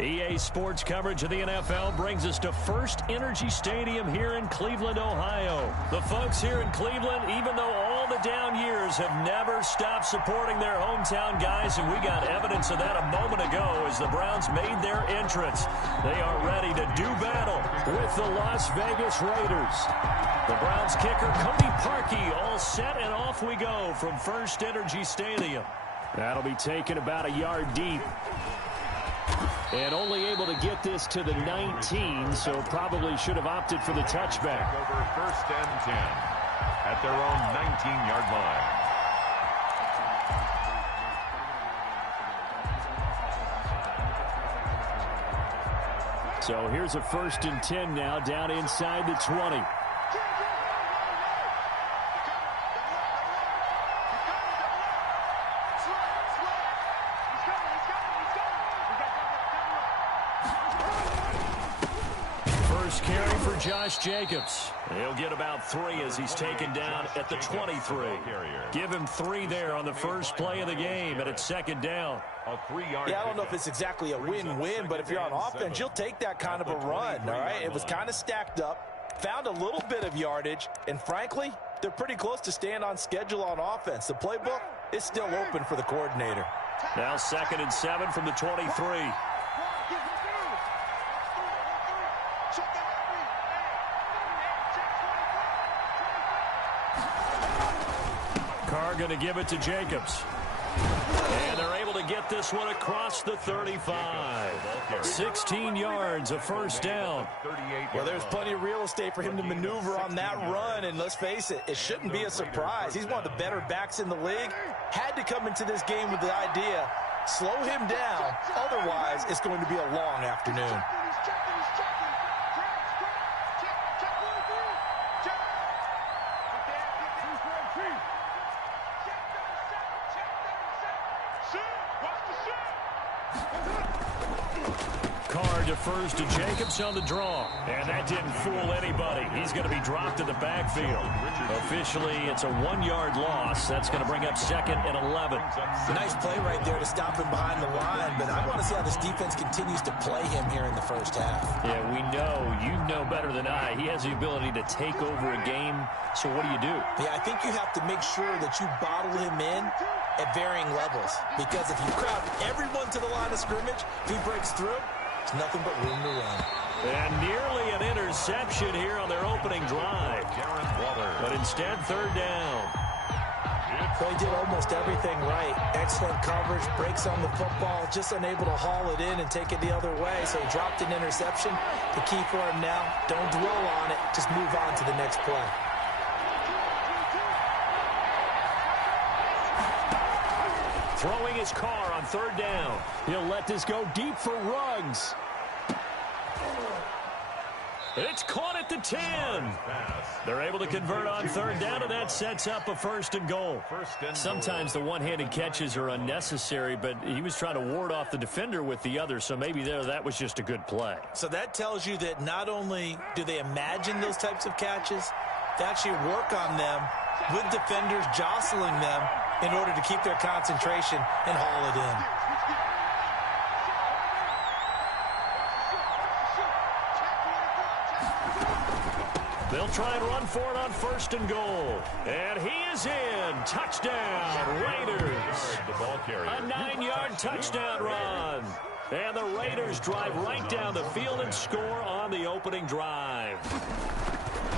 EA Sports coverage of the NFL brings us to First Energy Stadium here in Cleveland, Ohio. The folks here in Cleveland, even though all the down years, have never stopped supporting their hometown guys, and we got evidence of that a moment ago as the Browns made their entrance. They are ready to do battle with the Las Vegas Raiders. The Browns kicker, Cody Parkey, all set, and off we go from First Energy Stadium. That'll be taken about a yard deep. And only able to get this to the 19, so probably should have opted for the touchback. Over first and 10 at their own 19-yard line. So here's a first and 10 now, down inside the 20. Josh Jacobs. He'll get about 3 as he's taken down at the 23. Give him 3 there on the first play of the game, and it's second down. Yeah, I don't know if it's exactly a win-win, but if you're on offense, you'll take that kind of a run, all right? It was kind of stacked up, found a little bit of yardage, and frankly, they're pretty close to staying on schedule on offense. The playbook is still open for the coordinator. Now second and 7 from the 23. Going to give it to Jacobs. And they're able to get this one across the 35. 16 yards, a first down. Well, there's plenty of real estate for him to maneuver on that run, and let's face it, it shouldn't be a surprise. He's one of the better backs in the league. Had to come into this game with the idea, slow him down, otherwise it's going to be a long afternoon. Defers to Jacobs on the draw. And that didn't fool anybody. He's going to be dropped in the backfield. Officially, it's a 1-yard loss. That's going to bring up second and 11. Nice play right there to stop him behind the line, but I want to see how this defense continues to play him here in the first half. Yeah, we know. You know better than I. He has the ability to take over a game. So what do you do? Yeah, I think you have to make sure that you bottle him in at varying levels, because if you crowd everyone to the line of scrimmage, if he breaks through, nothing but room to run. And nearly an interception here on their opening drive. But instead, third down. Well, he did almost everything right. Excellent coverage, breaks on the football, just unable to haul it in and take it the other way. So he dropped an interception. The key for him now, don't dwell on it. Just move on to the next play. Throwing his car on third down. He'll let this go deep for Ruggs. It's caught at the 10. They're able to convert on third down, and that sets up a first and goal. Sometimes the one-handed catches are unnecessary, but he was trying to ward off the defender with the other, so maybe that was just a good play. So that tells you that not only do they imagine those types of catches, they actually work on them with defenders jostling them in order to keep their concentration and haul it in. They'll try and run for it on first and goal. And he is in. Touchdown, Raiders. A 9-yard touchdown run. And the Raiders drive right down the field and score on the opening drive.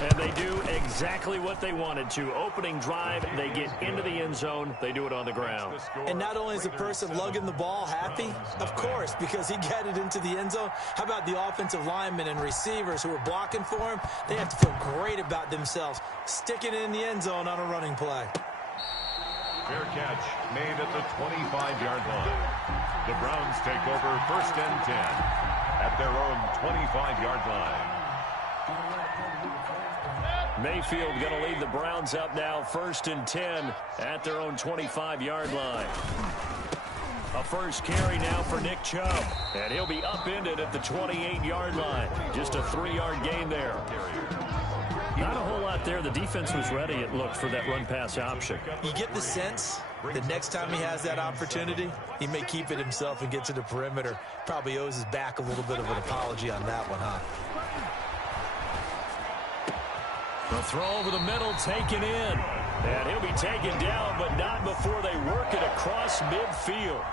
And they do exactly what they wanted to. Opening drive, they get into the end zone. They do it on the ground. And not only is the person lugging the ball happy, of course, because he got it into the end zone. How about the offensive linemen and receivers who are blocking for him? They have to feel great about themselves, sticking it in the end zone on a running play. Fair catch made at the 25-yard line. The Browns take over first and 10 at their own 25-yard line. Mayfield going to lead the Browns up now, first and 10 at their own 25-yard line. A first carry now for Nick Chubb, and he'll be upended at the 28-yard line. Just a 3-yard gain there. Not a whole lot there. The defense was ready, it looked, for that run-pass option. You get the sense that next time he has that opportunity, he may keep it himself and get to the perimeter. Probably owes his back a little bit of an apology on that one, huh? The throw over the middle, taken in. And he'll be taken down, but not before they work it across midfield.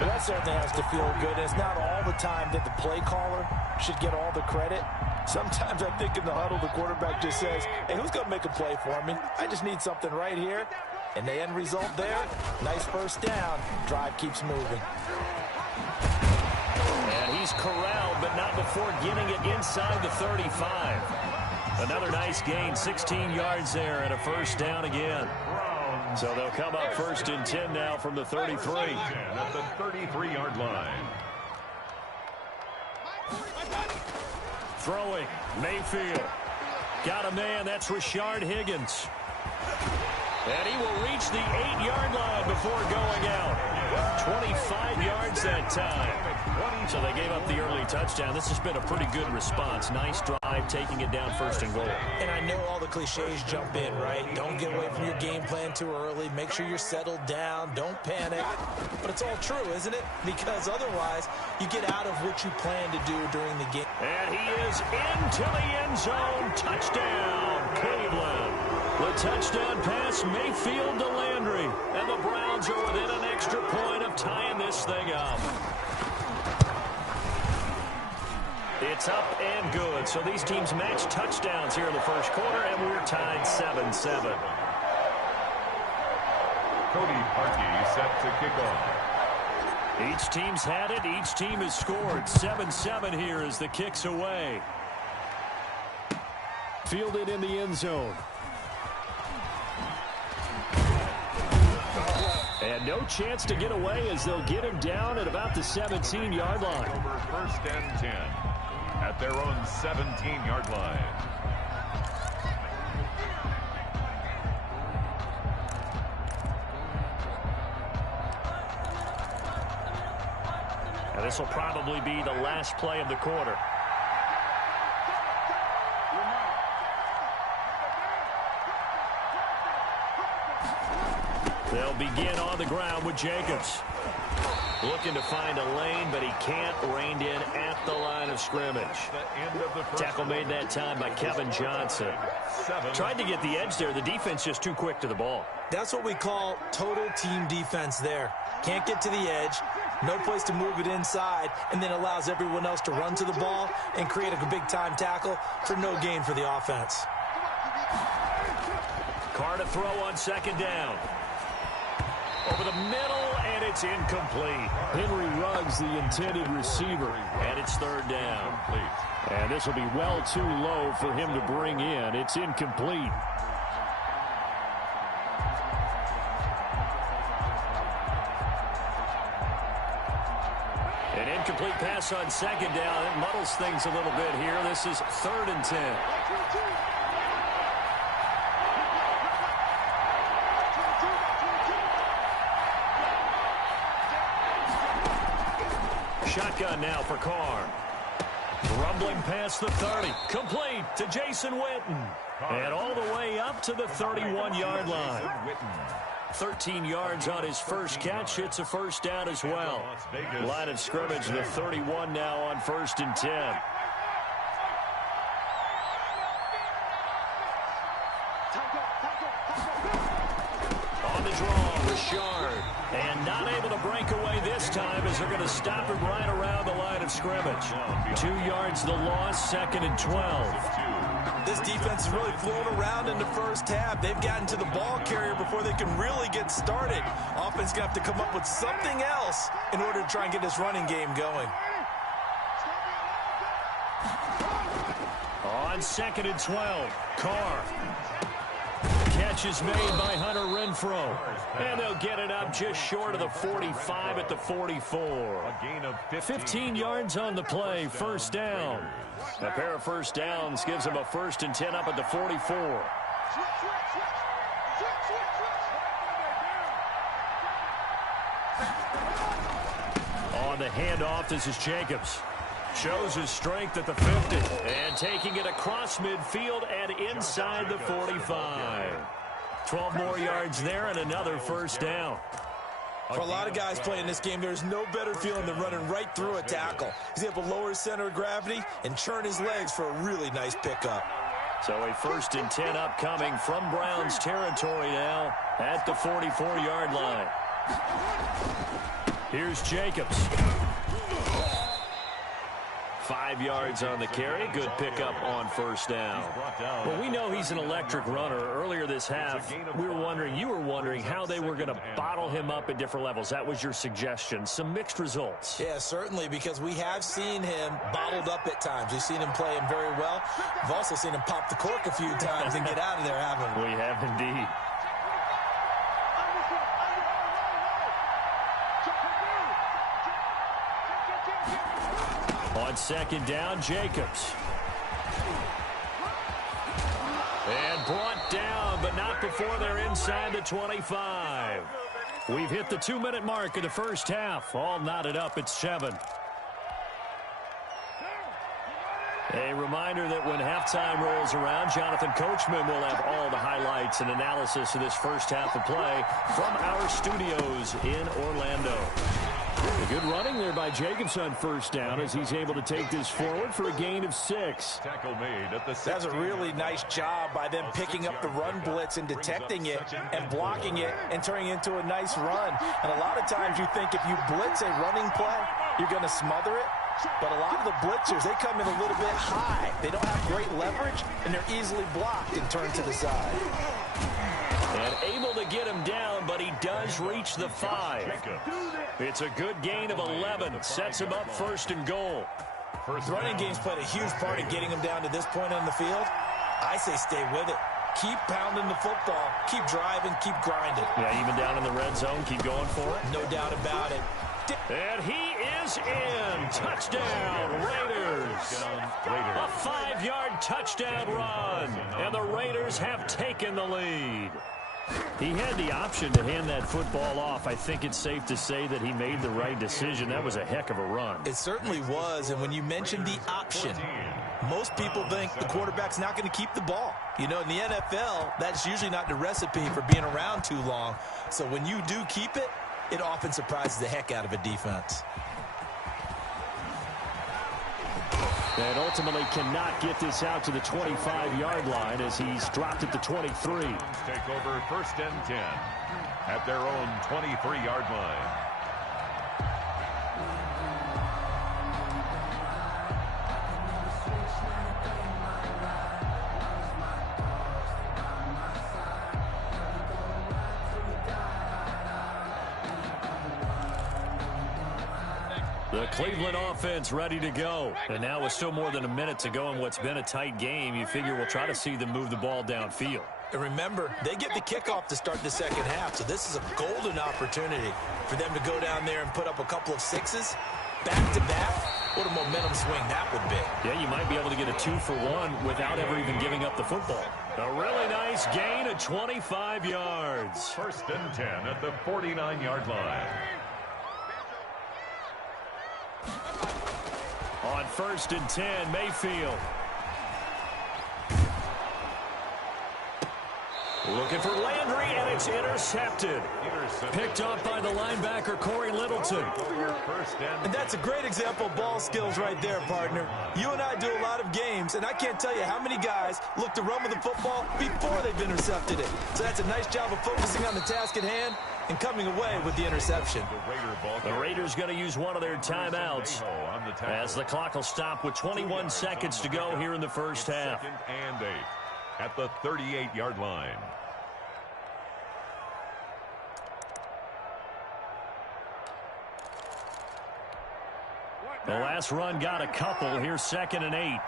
That certainly has to feel good. It's not all the time that the play caller should get all the credit. Sometimes I think in the huddle, the quarterback just says, hey, who's going to make a play for me? I just need something right here. And the end result there, nice first down. Drive keeps moving. And he's corralled, but not before getting it inside the 35. Another nice gain, 16 yards there, and a first down again. So they'll come up first and 10 now from the 33. At the 33-yard line. Throwing, Mayfield. Got a man, that's Rashard Higgins. And he will reach the 8-yard line before going out. 25 yards that time. So they gave up the early touchdown. This has been a pretty good response. Nice drive, taking it down first and goal. And I know all the cliches jump in, right? Don't get away from your game plan too early. Make sure you're settled down. Don't panic. But it's all true, isn't it? Because otherwise, you get out of what you plan to do during the game. And he is into the end zone. Touchdown, Cleveland. The touchdown pass, Mayfield to Landry. And the Browns are within an extra point of tying this thing up. It's up and good. So these teams match touchdowns here in the first quarter, and we're tied 7-7. Cody Parkey set to kick off. Each team's had it. Each team has scored. 7-7 here as the kick's away. Fielded in the end zone. And no chance to get away as they'll get him down at about the 17-yard line. Over first and 10 at their own 17-yard line. And this will probably be the last play of the quarter. They'll begin on the ground with Jacobs. Looking to find a lane, but he can't. Reined in at the line of scrimmage. Tackle made that time by Kevin Johnson. Tried to get the edge there. The defense just too quick to the ball. That's what we call total team defense there. Can't get to the edge, no place to move it inside, and then allows everyone else to run to the ball and create a big-time tackle for no gain for the offense. Carr to throw on second down. Over the middle, and it's incomplete. Henry Ruggs, the intended receiver, and it's third down. And this will be well too low for him to bring in. It's incomplete. An incomplete pass on second down. It muddles things a little bit here. This is 3rd and 10. Shotgun now for Carr. Rumbling past the 30. Complete to Jason Witten. And all the way up to the 31-yard line. 13 yards on his first catch. It's a first down as well. Line of scrimmage, the 31 now on 1st and 10. On the draw, Rashard. And not able to break away this time as they're going to stop him right around the line of scrimmage. 2 yards the loss, 2nd and 12. This defense is really flown around in the first half. They've gotten to the ball carrier before they can really get started. Offense going to have to come up with something else in order to try and get this running game going. On 2nd and 12, Carr. Catch is made by Hunter Renfrow. And they'll get it up just short of the 45 at the 44. A gain of 15 yards on the play, first down. A pair of first downs gives them a 1st and 10 up at the 44. On the handoff, this is Jacobs. Shows his strength at the 50. And taking it across midfield and inside the 45. 12 more yards there and another first down. For a lot of guys playing this game, there's no better feeling than running right through a tackle. He's able to lower his center of gravity and churn his legs for a really nice pickup. So a 1st and 10 upcoming from Browns territory now at the 44-yard line. Here's Jacobs. 5 yards on the carry. Good pickup on first down. Well, we know he's an electric runner. Earlier this half, you were wondering how they were going to bottle him up at different levels. That was your suggestion. Some mixed results. Yeah, certainly, because we have seen him bottled up at times. We've seen him play him very well. We've also seen him pop the cork a few times and get out of there, haven't we? We have indeed. On 2nd down, Jacobs. And brought down, but not before they're inside the 25. We've hit the 2-minute mark of the first half. All knotted up at 7. A reminder that when halftime rolls around, Jonathan Coachman will have all the highlights and analysis of this first half of play from our studios in Orlando. A good running there by Jacobs on first down as he's able to take this forward for a gain of 6. Tackle made at the 16. That's a really nice job by them picking up the run blitz and detecting it and blocking it and turning it into a nice run. And a lot of times you think if you blitz a running play, you're going to smother it. But a lot of the blitzers, they come in a little bit high. They don't have great leverage, and they're easily blocked and turned to the side. And able to get him down, but he does reach the 5. It's a good gain of 11. Sets him up 1st and goal. The running game's played a huge part in getting him down to this point on the field. I say stay with it. Keep pounding the football. Keep driving. Keep grinding. Yeah, even down in the red zone, keep going for it. No doubt about it. And he is in. Touchdown, Raiders. A 5-yard touchdown run. And the Raiders have taken the lead. He had the option to hand that football off. I think it's safe to say that he made the right decision. That was a heck of a run. It certainly was. And when you mentioned the option, most people think the quarterback's not going to keep the ball. You know, in the NFL, that's usually not the recipe for being around too long. So when you do keep it, it often surprises the heck out of a defense. And ultimately cannot get this out to the 25-yard line as he's dropped at the 23. Take over 1st and 10 at their own 23-yard line. The Cleveland offense ready to go. And now with still more than a minute to go in what's been a tight game, you figure we'll try to see them move the ball downfield. And remember, they get the kickoff to start the second half, so this is a golden opportunity for them to go down there and put up a couple of 6s back-to-back. What a momentum swing that would be. Yeah, you might be able to get a 2-for-1 without ever even giving up the football. A really nice gain of 25 yards. 1st and 10 at the 49-yard line. On 1st and 10, Mayfield. Looking for Landry, and it's intercepted. Picked up by the linebacker, Corey Littleton. And that's a great example of ball skills right there, partner. You and I do a lot of games, and I can't tell you how many guys look to run with the football before they've intercepted it. So that's a nice job of focusing on the task at hand and coming away with the interception. The Raiders going to use one of their timeouts as the clock will stop with 21 seconds to go here in the first half. 2nd and 8 at the 38-yard line. The last run got a couple. Here's 2nd and 8.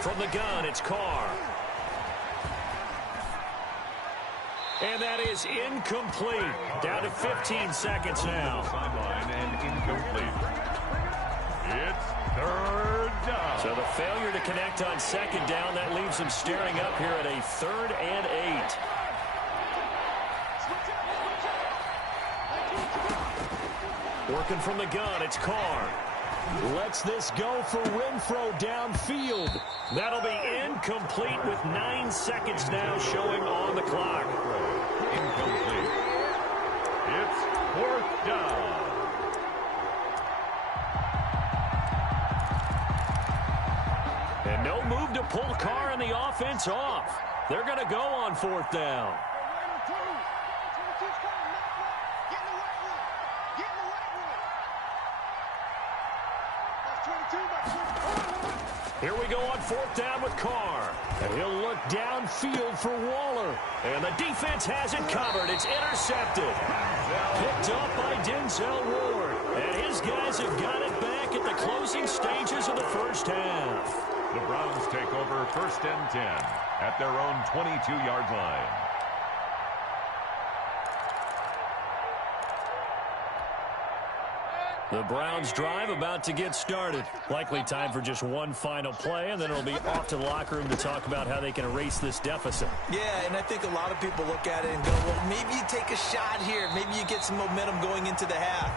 From the gun, it's Carr. And that is incomplete. Down to 15 seconds now. Sideline and incomplete. It's 3rd down. So the failure to connect on 2nd down, that leaves them staring up here at a 3rd and 8. Working from the gun, it's Carr. Lets this go for Renfro downfield. That'll be incomplete with 9 seconds now showing on the clock. Incomplete. It's 4th down. And no move to pull Carr and the offense off. They're going to go on 4th down. Here we go on 4th down with Carr. And he'll look downfield for Waller. And the defense has it covered. It's intercepted. Picked up by Denzel Ward. And his guys have got it back at the closing stages of the first half. The Browns take over 1st and 10 at their own 22-yard line. The Browns drive about to get started. Likely time for just one final play, and then it'll be off to the locker room to talk about how they can erase this deficit. Yeah, and I think a lot of people look at it and go, well, maybe you take a shot here. Maybe you get some momentum going into the half.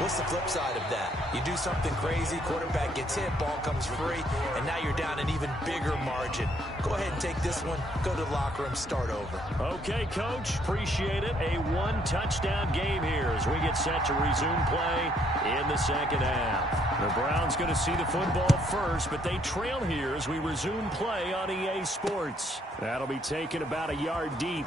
What's the flip side of that? You do something crazy, quarterback gets hit, ball comes free, and now you're down an even bigger margin. Go ahead and take this one, go to the locker room, start over. Okay, Coach, appreciate it. A one-touchdown game here as we get set to resume play in the second half. The Browns going to see the football first, but they trail here as we resume play on EA Sports. That'll be taken about a yard deep.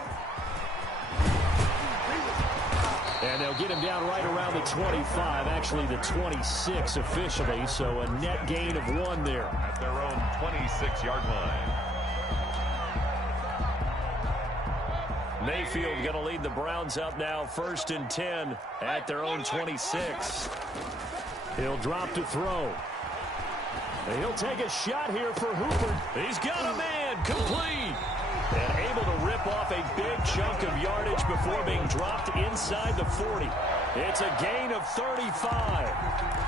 And they'll get him down right around the 25, actually the 26 officially, so a net gain of 1 there. At their own 26-yard line. Mayfield going to lead the Browns up now 1st and 10 at their own 26. He'll drop to throw. And he'll take a shot here for Hooper. He's got a man, complete. And able to rip off a big chunk of yardage before being dropped inside the 40. It's a gain of 35.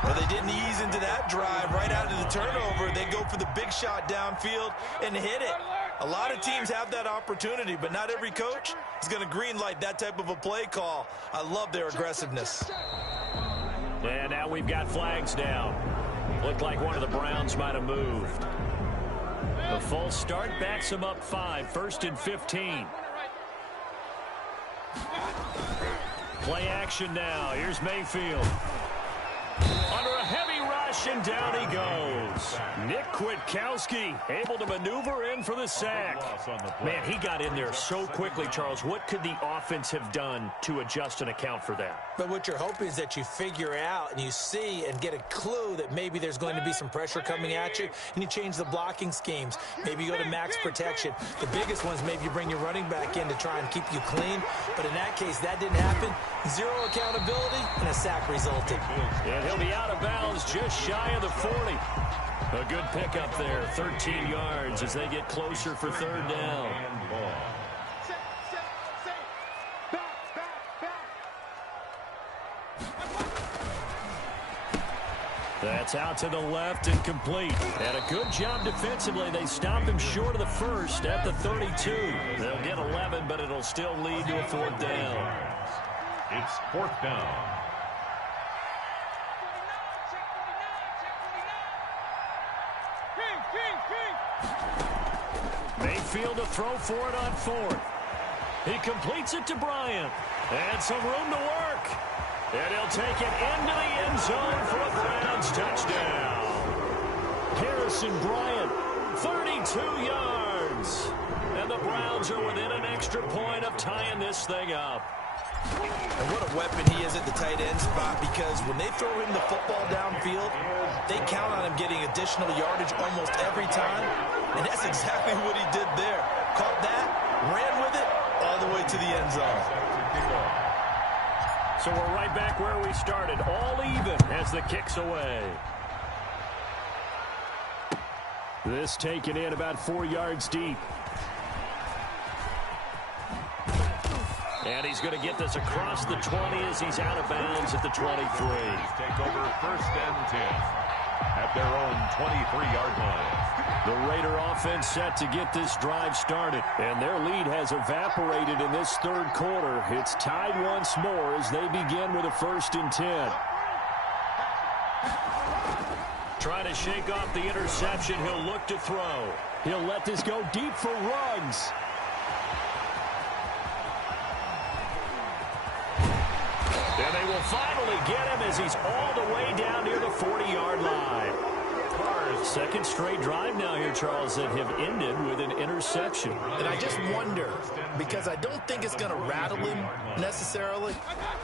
Well, they didn't ease into that drive right out of the turnover. They go for the big shot downfield and hit it. A lot of teams have that opportunity, but not every coach is going to green light that type of a play call. I love their aggressiveness. And now we've got flags down. Looked like one of the Browns might have moved. The false start backs him up 5, 1st and 15. Play action now. Here's Mayfield. Under a heavy rush, and down he goes. Nick Kwiatkowski able to maneuver in for the sack. Man, he got in there so quickly, Charles. What could the offense have done to adjust and account for that? But what you're hoping is that you figure out and you see and get a clue that maybe there's going to be some pressure coming at you, and you change the blocking schemes. Maybe you go to max protection. The biggest ones, maybe you bring your running back in to try and keep you clean. But in that case, that didn't happen. 0 accountability, and a sack resulted. And he'll be out of bounds just shy of the 40. A good pickup there, 13 yards as they get closer for 3rd down. That's out to the left and complete. And a good job defensively. They stop him short of the 1st at the 32. They'll get 11, but it'll still lead to a 4th down. It's 4th down. Mayfield to throw for it on 4th. He completes it to Bryant. And some room to work. And he'll take it into the end zone for a Browns touchdown. Harrison Bryant, 32 yards. And the Browns are within an extra point of tying this thing up. And what a weapon he is at the tight end spot, because when they throw him the football downfield, they count on him getting additional yardage almost every time. And that's exactly what he did there. Caught that, ran with it, all the way to the end zone. So we're right back where we started, all even as the kick's away. This taken in about 4 yards deep. And he's going to get this across the 20 as he's out of bounds at the 23. Take over 1st and 10 at their own 23-yard line. The Raider offense set to get this drive started, and their lead has evaporated in this third quarter. It's tied once more as they begin with a 1st and 10. Trying to shake off the interception. He'll look to throw. He'll let this go deep for Ruggs. And they will finally get him as he's all the way down near the 40-yard line. Second straight drive now here, Charles, that have ended with an interception. And I just wonder, because I don't think it's going to rattle him necessarily.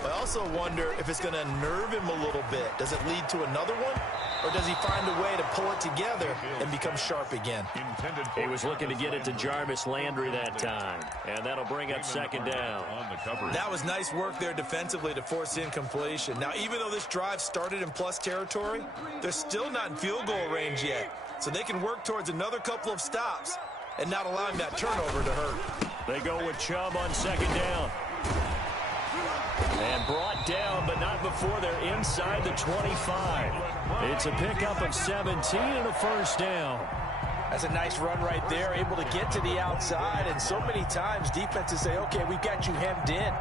I also wonder if it's going to nerve him a little bit. Does it lead to another one? Or does he find a way to pull it together and become sharp again? He was looking to get it to Jarvis Landry that time. And that'll bring up 2nd down. That was nice work there defensively to force incompletion. Now, even though this drive started in plus territory, they're still not in field goal range yet. So they can work towards another couple of stops and not allowing that turnover to hurt. They go with Chubb on 2nd down. And brought down, but not before they're inside the 25. It's a pickup of 17 and a 1st down. That's a nice run right there, able to get to the outside. And so many times defenses say, okay, we've got you hemmed in.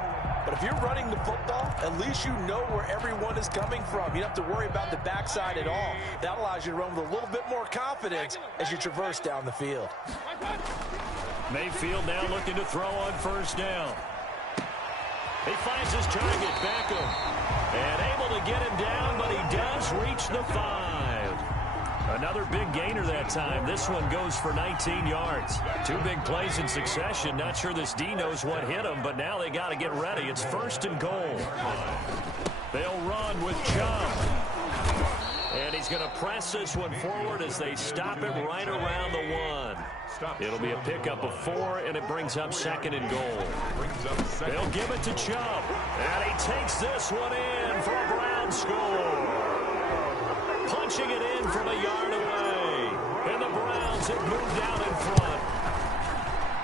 But if you're running the football, at least you know where everyone is coming from. You don't have to worry about the backside at all. That allows you to run with a little bit more confidence as you traverse down the field. Mayfield now looking to throw on 1st down. He finds his target, Beckham, and able to get him down, but he does reach the 5. Another big gainer that time. This one goes for 19 yards. 2 big plays in succession. Not sure this D knows what hit him, but now they got to get ready. It's 1st and goal. They'll run with Chubb. And he's going to press this one forward as they stop him right around the 1. It'll be a pickup of 4, and it brings up 2nd and goal. They'll give it to Chubb. And he takes this one in for a Brown score. Punching it in from a yard away. And the Browns have moved down in front.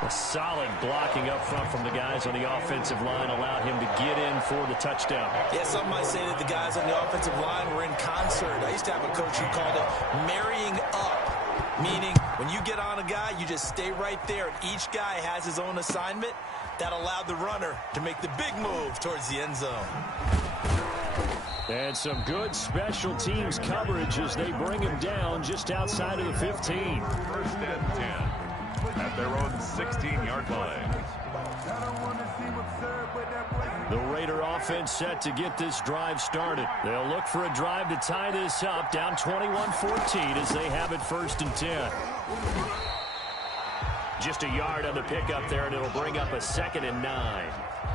A solid blocking up front from the guys on the offensive line allowed him to get in for the touchdown. Yeah, some might say that the guys on the offensive line were in concert. I used to have a coach who called it marrying up, meaning when you get on a guy, you just stay right there, and each guy has his own assignment. That allowed the runner to make the big move towards the end zone. And some good special teams coverage as they bring him down just outside of the 15. 1st and 10 at their own 16-yard line. The Raider offense set to get this drive started. They'll look for a drive to tie this up, down 21-14 as they have it 1st and 10. Just a yard on the pickup there, and it'll bring up a 2nd and 9.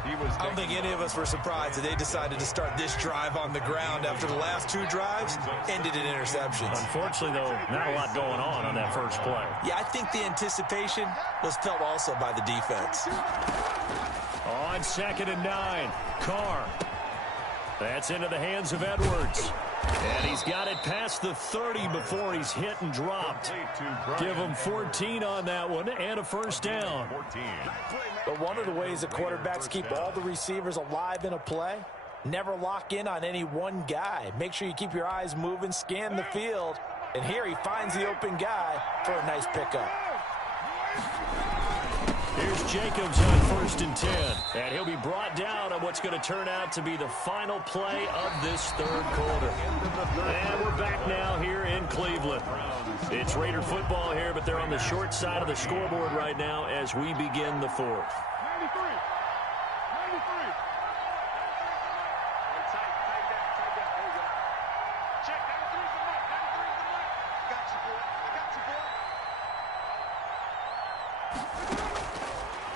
I don't think any of us were surprised that they decided to start this drive on the ground after the last 2 drives ended in interceptions. Unfortunately, though, not a lot going on that first play. Yeah, I think the anticipation was felt also by the defense. On 2nd and 9, Carr. That's into the hands of Edwards. And he's got it past the 30 before he's hit and dropped. Give him 14 on that one and a 1st down. But one of the ways that quarterbacks keep all the receivers alive in a play, never lock in on any one guy. Make sure you keep your eyes moving, scan the field. And here he finds the open guy for a nice pickup. Here's Jacobs on 1st and 10. And he'll be brought down on what's going to turn out to be the final play of this third quarter. And we're back now here in Cleveland. It's Raider football here, but they're on the short side of the scoreboard right now as we begin the 4th.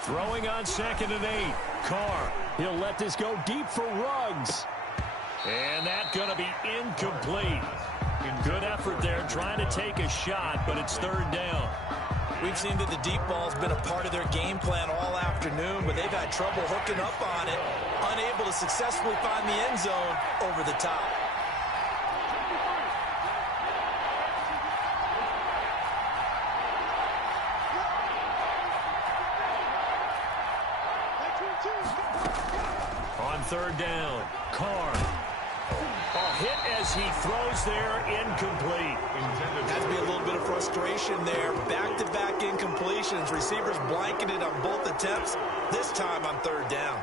Throwing on 2nd and 8. Carr. He'll let this go deep for Ruggs. And that's going to be incomplete. Good effort there trying to take a shot, but it's 3rd down. We've seen that the deep ball's been a part of their game plan all afternoon, but they've had trouble hooking up on it, unable to successfully find the end zone over the top. On 3rd down, Carr. Hit as he throws there, incomplete. Has to be a little bit of frustration there. Back-to-back incompletions. Receivers blanketed on both attempts. This time on third down.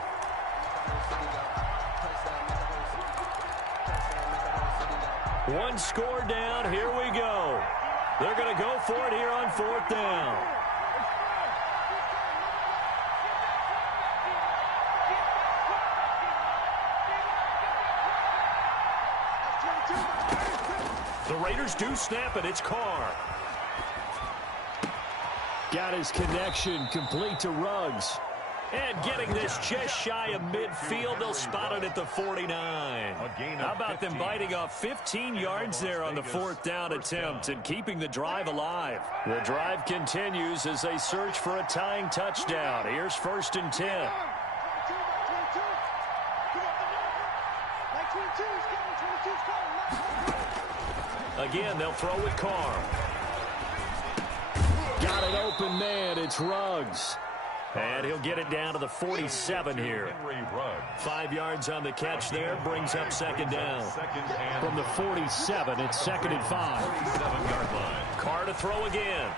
One score down. Here we go. They're going to go for it here on fourth down. The Raiders do snap it. It's Carr. Got his connection complete to Ruggs. And getting this just shy of midfield, they'll spot it at the 49. How about them biting off 15 yards there on the fourth down attempt and keeping the drive alive? The drive continues as they search for a tying touchdown. Here's 1st and 10. Again, they'll throw with Carr. Got an open man. It's Ruggs. And he'll get it down to the 47 here. 5 yards on the catch there. Brings up second down. From the 47, it's 2nd and 5. 47-yard line. Carr to throw again.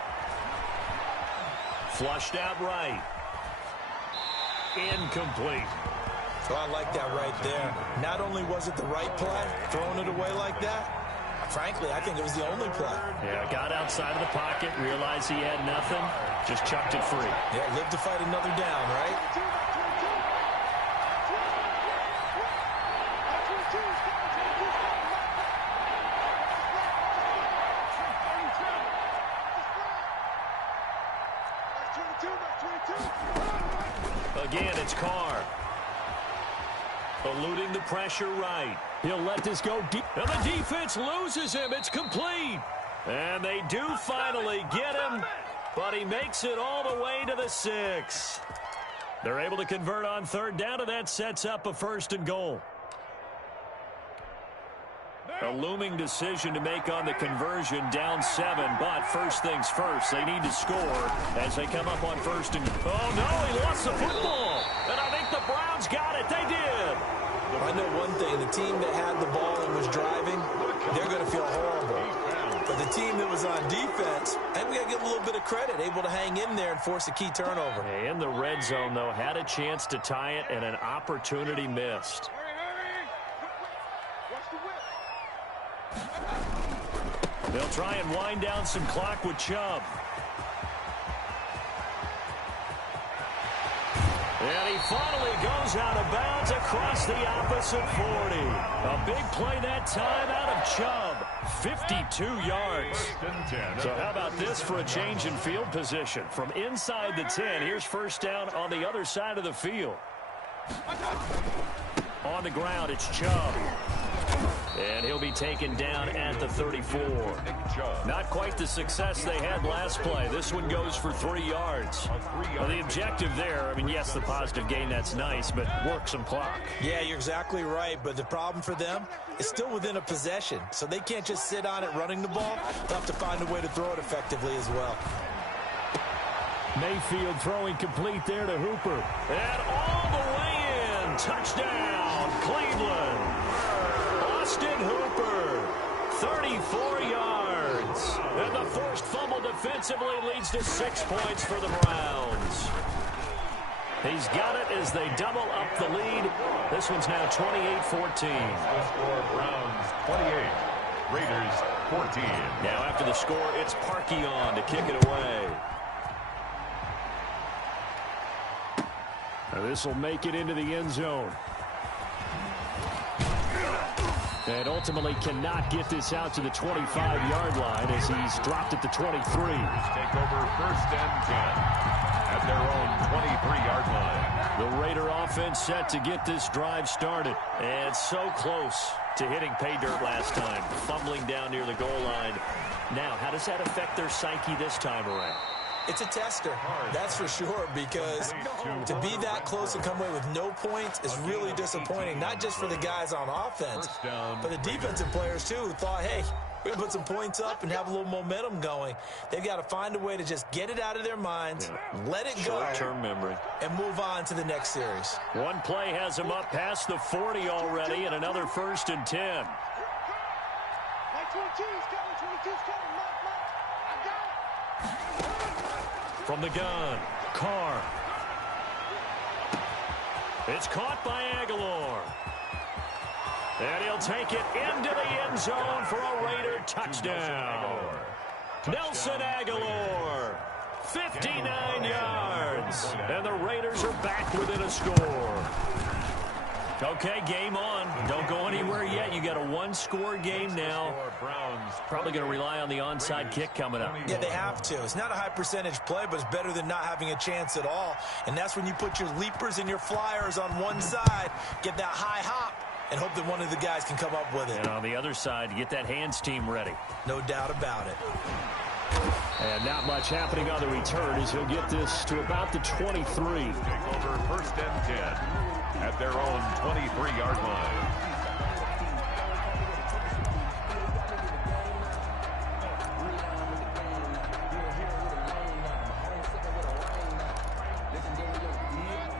Flushed out right. Incomplete. Well, I like that right there. Not only was it the right play, throwing it away like that, frankly, I think it was the only play. Yeah, got outside of the pocket, realized he had nothing, just chucked it free. Yeah, live to fight another down, right? Again, it's Carr. Eluding the pressure right. He'll let this go deep. And the defense loses him. It's complete. And they do finally get him, but he makes it all the way to the 6. They're able to convert on third down, and that sets up a 1st and goal. A looming decision to make on the conversion, down 7, but first things first, they need to score as they come up on 1st and... Oh, no, he lost the football. And I think the Browns got it. They did. I know one thing. The team that had the ball and was driving, they're going to feel horrible. But the team that was on defense, I think we got to give them a little bit of credit, able to hang in there and force a key turnover. In the red zone, though, had a chance to tie it and an opportunity missed. They'll try and wind down some clock with Chubb. And he finally goes out of bounds across the opposite 40. A big play that time out of Chubb. 52 yards. So how about this for a change in field position? From inside the 10, here's first down on the other side of the field. On the ground, it's Chubb. And he'll be taken down at the 34. Not quite the success they had last play. This one goes for 3 yards. Well, the objective there, I mean, yes, the positive gain, that's nice, but work some clock. Yeah, you're exactly right, but the problem for them is still within a possession, so they can't just sit on it running the ball. They'll have to find a way to throw it effectively as well. Mayfield throwing complete there to Hooper. And all the way in. Touchdown, Cleveland. Austin Hooper, 34 yards. And the forced fumble defensively leads to 6 points for the Browns. He's got it as they double up the lead. This one's now 28-14. Browns 28, Raiders 14. Now after the score, it's Parkey on to kick it away. This will make it into the end zone. And ultimately cannot get this out to the 25-yard line as he's dropped at the 23. Take over 1st and 10 at their own 23-yard line. The Raider offense set to get this drive started. And so close to hitting pay dirt last time. Fumbling down near the goal line. Now, how does that affect their psyche this time around? It's a tester, that's for sure, because to be that close and come away with no points is really disappointing, not just for the guys on offense, but the defensive players, too, who thought, hey, We're going to put some points up and have a little momentum going. They've got to find a way to just get it out of their minds, let it go, short-term memory, and move on to the next series. One play has him up past the 40 already, and another 1st and 10. From the gun, Carr. It's caught by Aguilar. And he'll take it into the end zone for a Raider touchdown. Nelson Aguilar, 59 yards. And the Raiders are back within a score. Okay, game on. Don't go anywhere yet. You got a one-score game now. Probably going to rely on the onside kick coming up. Yeah, they have to. It's not a high-percentage play, but it's better than not having a chance at all. And that's when you put your leapers and your flyers on one side, get that high hop, and hope that one of the guys can come up with it. And on the other side, get that hands team ready. No doubt about it. And not much happening on the return as he'll get this to about the 23. Take over 1st and 10 at their own 23-yard line.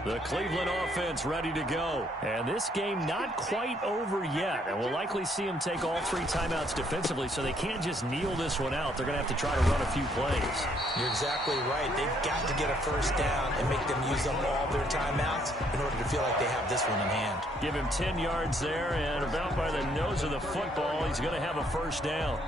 The Cleveland offense ready to go. And this game not quite over yet. And we'll likely see them take all 3 timeouts defensively, so they can't just kneel this one out. They're going to have to try to run a few plays. You're exactly right. They've got to get a first down and make them use up all their timeouts in order to feel like they have this one in hand. Give him 10 yards there, and about by the nose of the football, he's going to have a first down.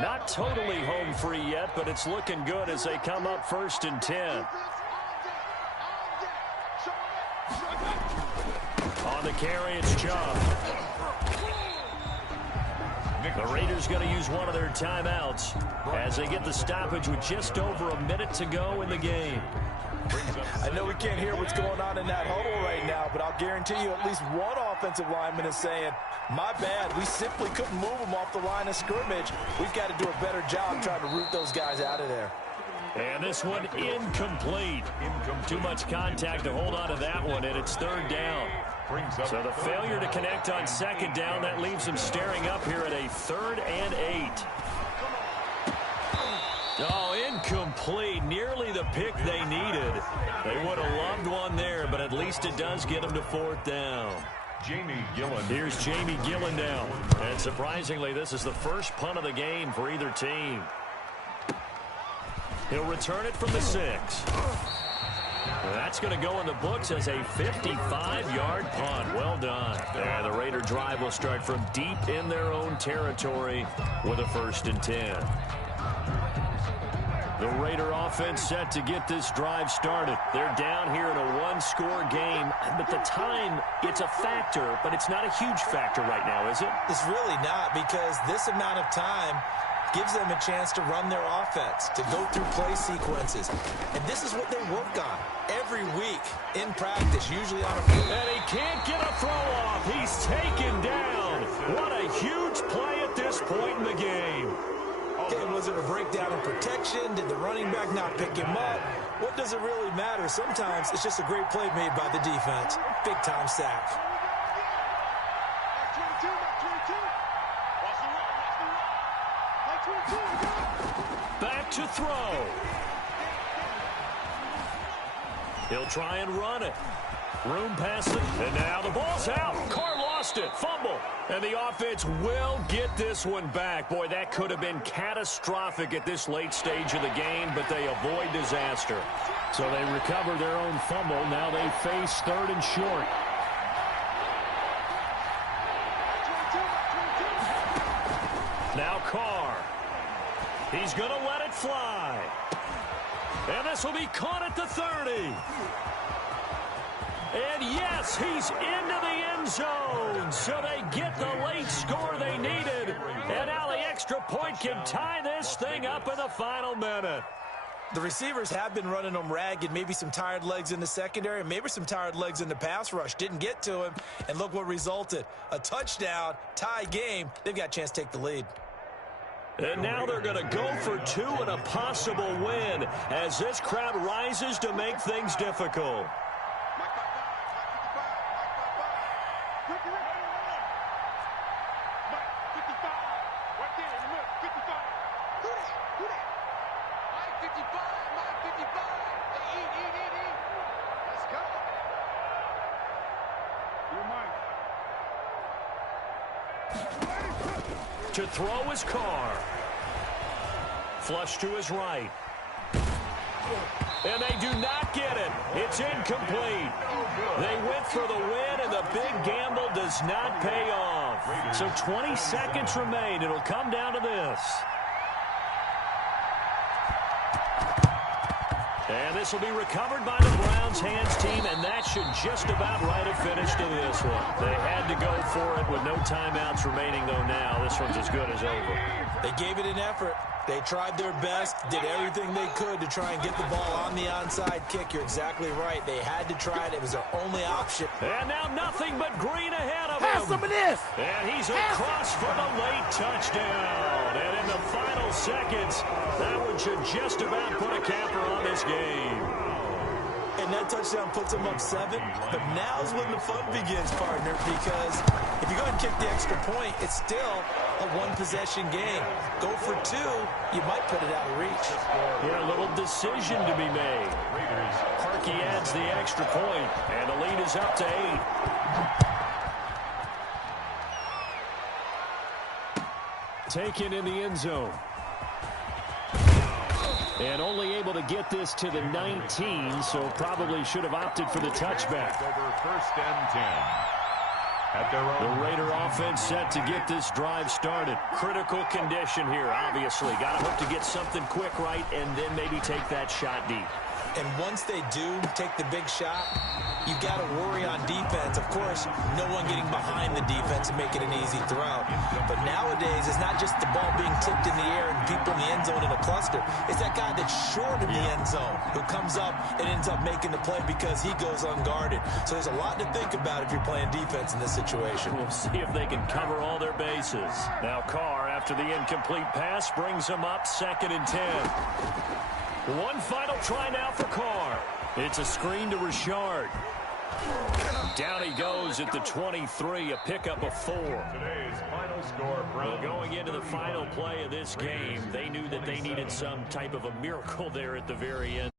Not totally home free yet, but it's looking good as they come up 1st and 10. On the carry, it's Chubb. The Raiders going to use one of their timeouts as they get the stoppage with just over a minute to go in the game. I know we can't hear what's going on in that huddle right now, but I'll guarantee you at least one offensive lineman is saying, my bad, we simply couldn't move them off the line of scrimmage. We've got to do a better job trying to root those guys out of there. And this one incomplete. Too much contact to hold on to that one, and it's 3rd down. So the failure to connect on 2nd down, that leaves them staring up here at a 3rd and 8. Oh, incomplete. Nearly the pick they needed. They would have loved one there, but at least it does get them to 4th down. Jamie Gillen. Here's Jamie Gillen now. And surprisingly, this is the first punt of the game for either team. He'll return it from the 6. That's going to go in the books as a 55-yard punt. Well done. And the Raider drive will start from deep in their own territory with a 1st and 10. The Raider offense set to get this drive started. They're down here in a one-score game. But the time, it's a factor, but it's not a huge factor right now, is it? It's really not, because this amount of time gives them a chance to run their offense, to go through play sequences. And this is what they work on every week in practice, usually on a field. And he can't get a throw off. He's taken down. What a huge play at this point in the game. Okay, was it a breakdown in protection? Did the running back not pick him up? What does it really matter? Sometimes it's just a great play made by the defense. Big-time sack. Back to throw. He'll try and run it. Room past it, and now the ball's out. Carr lost it. Fumble. And the offense will get this one back. Boy, that could have been catastrophic at this late stage of the game, but they avoid disaster. So they recover their own fumble. Now they face 3rd and short. Now Carr. He's going to let it fly. And this will be caught at the 30. And yes, he's into the end zone. So they get the late score they needed. And now the extra point can tie this thing up in the final minute. The receivers have been running them ragged, maybe some tired legs in the secondary, maybe some tired legs in the pass rush. Didn't get to him, and look what resulted. A touchdown, tie game. They've got a chance to take the lead. And now they're going to go for two and a possible win as this crowd rises to make things difficult. To throw his car. Flush to his right. And they do not get it. It's incomplete. They went for the win, and the big gamble does not pay off. So 20 seconds remain. It'll come down to this. And this will be recovered by the Browns hands team, and that should just about write a finish to this one. They had to go for it with no timeouts remaining, though now this one's as good as over. They gave it an effort. They tried their best, did everything they could to try and get the ball on the onside kick. You're exactly right. They had to try it. It was their only option. And now nothing but green ahead of him. Have some of this. And he's across for the late touchdown. And in the final seconds, that one should just about put a capper on this game. And that touchdown puts them up 7. But now's when the fun begins, partner, because if you go ahead and kick the extra point, it's still a one-possession game. Go for 2, you might put it out of reach. Yeah, a little decision to be made. Parkey adds the extra point, and the lead is up to 8. Taken in the end zone. And only able to get this to the 19, so probably should have opted for the touchback. Over first and 10. At their own. The Raider offense set to get this drive started. Critical condition here, obviously. Got to hope to get something quick right and then maybe take that shot deep. And once they do take the big shot, you've got to worry on defense. Of course, no one getting behind the defense and making an easy throw. But nowadays, it's not just the ball being tipped in the air and people in the end zone in a cluster. It's that guy that's short of the end zone who comes up and ends up making the play because he goes unguarded. So there's a lot to think about if you're playing defense in this situation. We'll see if they can cover all their bases. Now Carr, after the incomplete pass, brings him up 2nd and 10. One final try now for Carr. It's a screen to Richard. Down he goes at the 23, a pickup of 4. Today's final score, Browns. Going into the final play of this game, they knew that they needed some type of a miracle there at the very end.